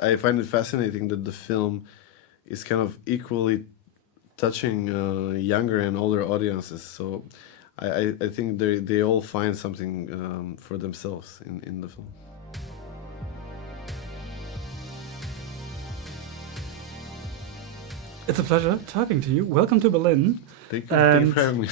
I find it fascinating that the film is kind of equally touching younger and older audiences. So I think they all find something for themselves in the film. It's a pleasure talking to you. Welcome to Berlin. Thank you for having me.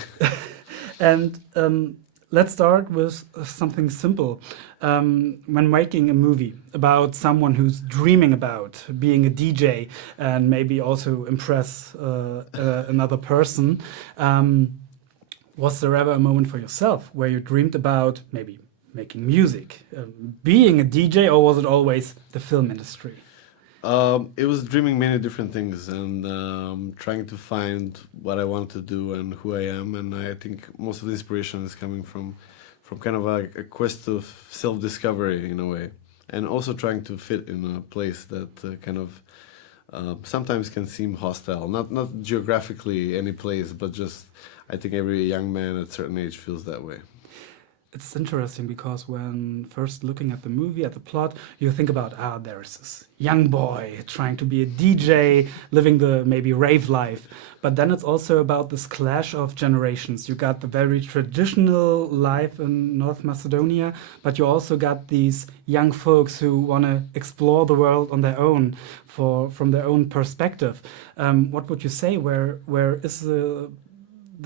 And let's start with something simple. When making a movie about someone who's dreaming about being a DJ and maybe also impress another person, was there ever a moment for yourself where you dreamed about maybe making music, being a DJ, or was it always the film industry? It was dreaming many different things and trying to find what I want to do and who I am. And I think most of the inspiration is coming from kind of a quest of self-discovery in a way. And also trying to fit in a place that kind of sometimes can seem hostile. Not geographically any place, but just I think every young man at a certain age feels that way. It's interesting because when first looking at the movie, at the plot, you think about, there's this young boy trying to be a DJ, living the maybe rave life. But then it's also about this clash of generations. You got the very traditional life in North Macedonia, but you also got these young folks who want to explore the world on their own, from their own perspective. What would you say? Where is the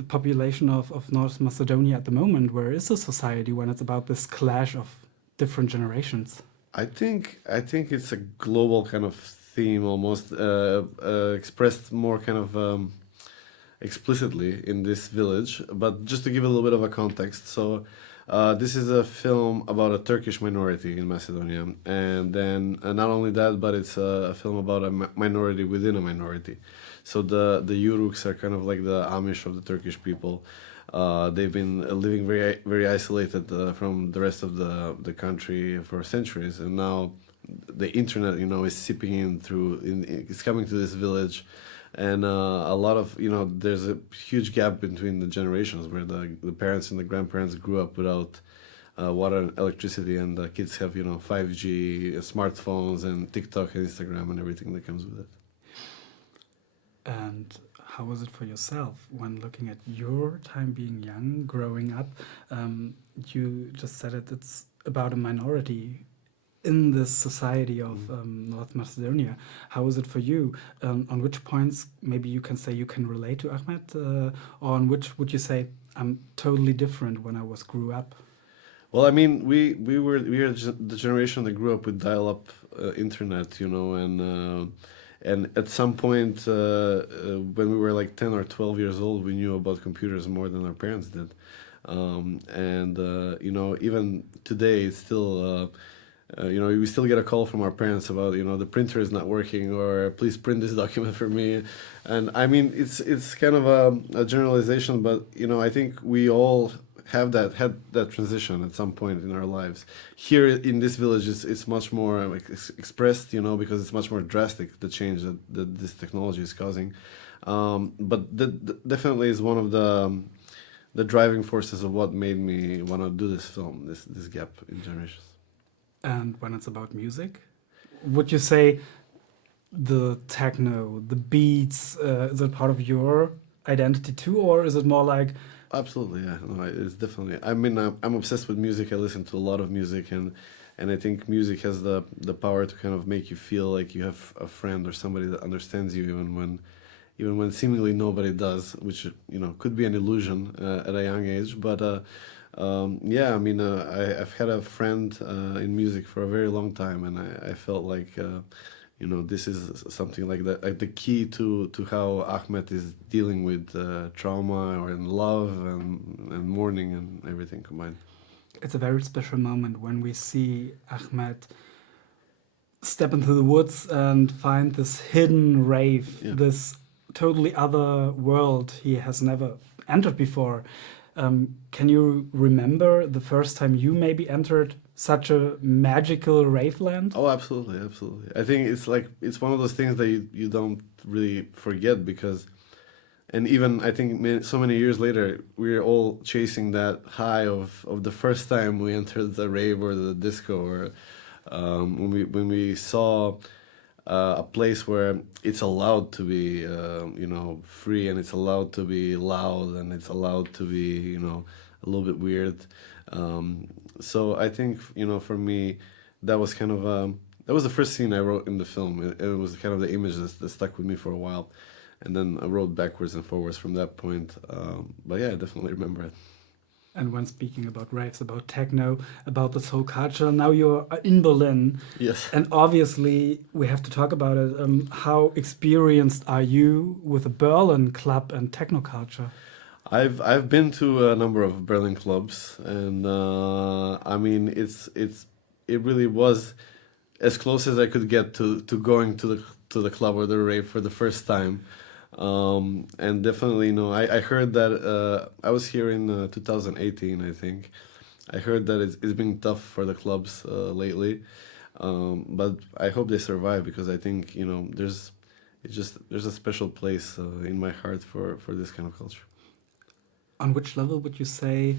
population of North Macedonia at the moment? Where is the society when it's about this clash of different generations? I think it's a global kind of theme, almost expressed more kind of explicitly in this village. But just to give a little bit of a context, so this is a film about a Turkish minority in Macedonia, and then not only that, but it's a film about a minority within a minority. So the Yuruks are kind of like the Amish of the Turkish people. They've been living very very isolated from the rest of the country for centuries, and now the internet, is seeping in it's coming to this village, and a lot of there's a huge gap between the generations where the parents and the grandparents grew up without water and electricity, and the kids have 5G smartphones and TikTok and Instagram and everything that comes with it. And how was it for yourself when looking at your time being young, growing up? You just said it's about a minority in this society of North Macedonia. How is it for you? On which points maybe you can say you can relate to Ahmet, or on which would you say I'm totally different when I grew up? Well, I mean, we are the generation that grew up with dial-up internet, and at some point when we were like 10 or 12 years old, we knew about computers more than our parents did. Even today, it's still, we still get a call from our parents about, the printer is not working, or please print this document for me. And I mean, it's kind of a generalization, but, I think we all had that transition at some point in our lives. Here in this village, it's much more expressed, because it's much more drastic, the change that this technology is causing. But that definitely is one of the driving forces of what made me want to do this film, this gap in generations. And when it's about music, would you say the techno, the beats, is it part of your identity too, or is it more like... Absolutely, yeah. No, it's definitely. I mean, I'm obsessed with music. I listen to a lot of music, and I think music has the power to kind of make you feel like you have a friend or somebody that understands you, even when seemingly nobody does, which could be an illusion at a young age. But yeah, I mean, I've had a friend in music for a very long time, and I felt like. This is something like that, like the key to how Ahmet is dealing with trauma or in love and mourning and everything combined. It's a very special moment when we see Ahmet step into the woods and find this hidden rave, this totally other world he has never entered before. Can you remember the first time you maybe entered such a magical rave land? Oh, absolutely. I think it's one of those things that you don't really forget, because, and even I think so many years later, we're all chasing that high of the first time we entered the rave or the disco, or when we saw a place where it's allowed to be, free, and it's allowed to be loud, and it's allowed to be, a little bit weird. So I think, for me, that was kind of that was the first scene I wrote in the film. It was kind of the image that stuck with me for a while, and then I wrote backwards and forwards from that point. But yeah, I definitely remember it. And when speaking about raves, about techno, about this whole culture, now you're in Berlin. Yes. And obviously, we have to talk about it. How experienced are you with the Berlin club and techno culture? I've been to a number of Berlin clubs, and I mean it really was as close as I could get to going to the club or the rave for the first time. And definitely, I heard that I was here in 2018, I think. I heard that it's been tough for the clubs lately, but I hope they survive, because I think there's a special place in my heart for this kind of culture. On which level would you say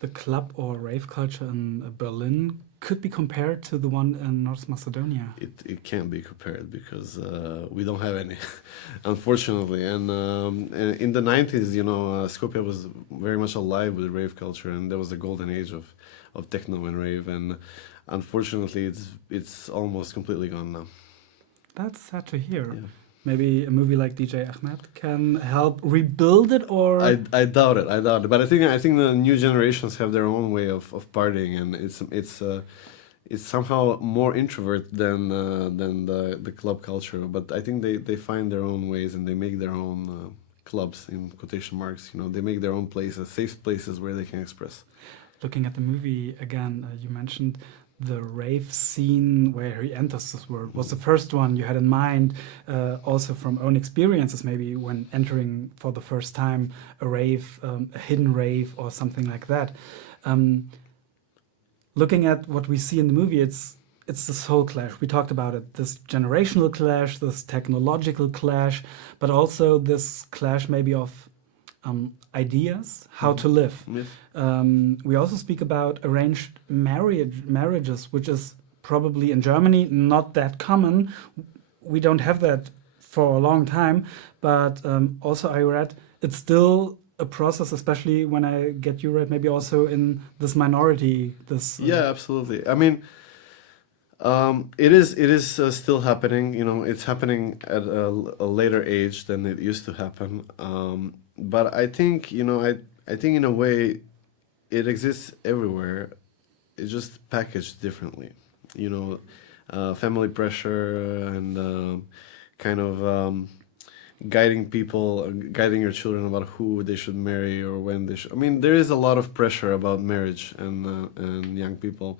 the club or rave culture in Berlin could be compared to the one in North Macedonia? It can't be compared, because we don't have any, unfortunately. And in the 90s, Skopje was very much alive with rave culture, and there was the golden age of techno and rave. And unfortunately, it's almost completely gone now. That's sad to hear. Yeah. Maybe a movie like Diđeј Ahmet can help rebuild it, or I doubt it. But I think the new generations have their own way of partying, and it's somehow more introvert than the club culture. But I think they find their own ways, and they make their own clubs, in quotation marks. They make their own places, safe places where they can express. Looking at the movie again, you mentioned the rave scene where he enters this world was the first one you had in mind, also from own experiences, maybe when entering for the first time a rave, a hidden rave or something like that. Looking at what we see in the movie, it's this whole clash. We talked about it, this generational clash, this technological clash, but also this clash maybe of ideas, how to live. Yes. We also speak about arranged marriages, which is probably in Germany not that common. We don't have that for a long time, but also I read it's still a process, especially when I get you right, maybe also in this minority. Yeah, absolutely. I mean, it is still happening. It's happening at a later age than it used to happen. But I think, I think in a way it exists everywhere. It's just packaged differently. Family pressure and kind of guiding people, guiding your children about who they should marry or when they should. I mean, there is a lot of pressure about marriage and young people.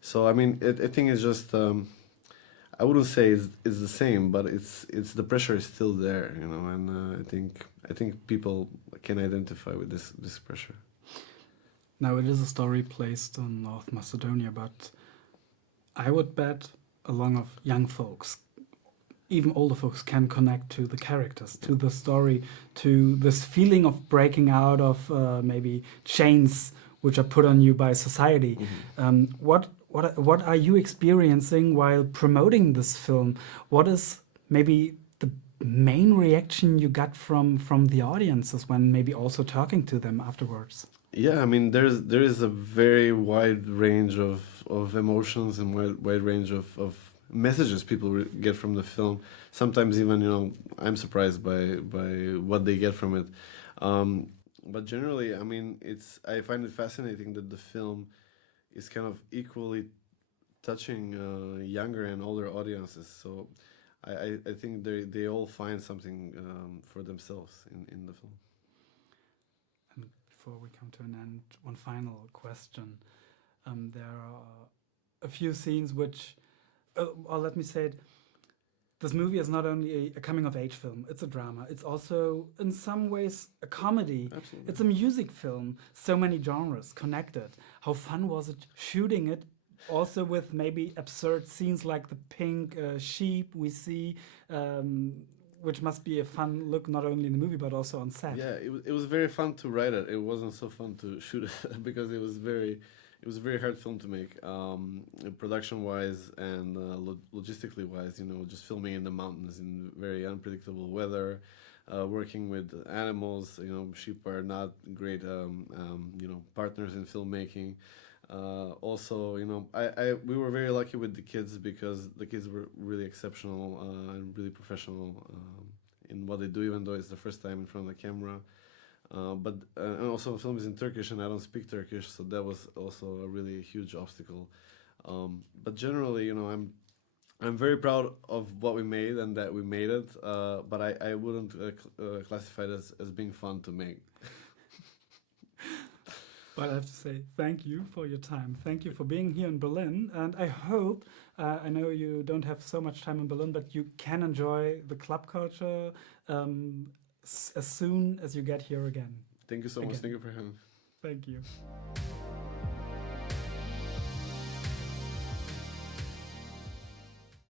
So, I mean, I think it's just, I wouldn't say it's the same, but it's the pressure is still there, and I think people can identify with this pressure. Now, it is a story placed in North Macedonia, but I would bet a lot of young folks, even older folks, can connect to the characters, to the story, to this feeling of breaking out of maybe chains which are put on you by society. Mm-hmm. What are you experiencing while promoting this film? What is maybe the main reaction you got from the audiences when maybe also talking to them afterwards? Yeah, I mean, there is a very wide range of emotions and wide range of messages people get from the film. Sometimes even, I'm surprised by what they get from it. But generally, I mean, I find it fascinating that the film is kind of equally touching younger and older audiences. So I think they all find something for themselves in the film. And before we come to an end, one final question. There are a few scenes which, or let me say it, this movie is not only a coming-of-age film, it's a drama. It's also, in some ways, a comedy. Absolutely. It's a music film. So many genres connected. How fun was it shooting it? Also with maybe absurd scenes like the pink sheep we see, which must be a fun look not only in the movie but also on set. Yeah, it was very fun to write it. It wasn't so fun to shoot it because it was very it was a very hard film to make, production wise and logistically wise. You know, just filming in the mountains in very unpredictable weather, working with animals. You know, sheep are not great, you know, partners in filmmaking. Also, you know, we were very lucky with the kids because the kids were really exceptional and really professional in what they do, even though it's the first time in front of the camera. But and also the film is in Turkish and I don't speak Turkish, so that was also a really huge obstacle. But generally, you know, I'm very proud of what we made and that we made it. But I wouldn't classify it as being fun to make. But I have to say thank you for your time. Thank you for being here in Berlin. And I hope, I know you don't have so much time in Berlin, but you can enjoy the club culture as soon as you get here again. Thank you so much. Thank you for having me. Thank you.